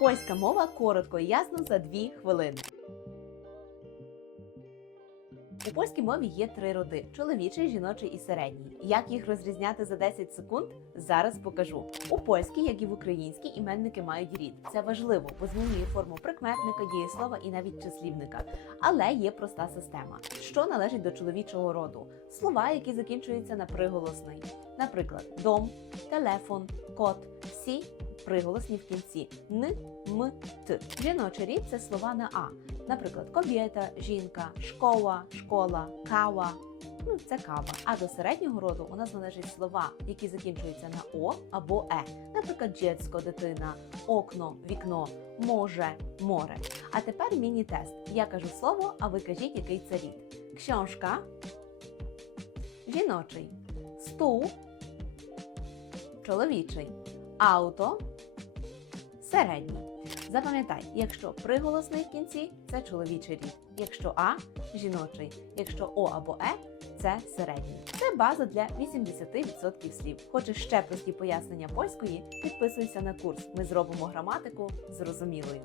Польська мова коротко і ясно за 2 хвилини. У польській мові є три роди: чоловічий, жіночий і середній. Як їх розрізняти за 10 секунд? Зараз покажу. У польській, як і в українській, іменники мають рід. Це важливо, бо змінює форму прикметника, дієслова і навіть числівника. Але є проста система, що належить до чоловічого роду. Слова, які закінчуються на приголосний. Наприклад, дом, телефон, кот. Всі приголосні в кінці н, м, т. Жіночий рід це слова на а. Наприклад, кобєта, жінка, школа, школа, кава. Ну, це кава. А до середнього роду у нас належать слова, які закінчуються на о або е. Наприклад, дєцько, дитина, окно, вікно, може, море. А тепер міні-тест. Я кажу слово, а ви кажіть, який це рід. Ксьоншка, жіночий, стул, чоловічий, ауто, середній. Запам'ятай, якщо приголосний в кінці це чоловічий рід, якщо А жіночий, якщо О або Е це середній. Це база для 80% слів. Хочеш ще прості пояснення польської? Підписуйся на курс. Ми зробимо граматику зрозумілою.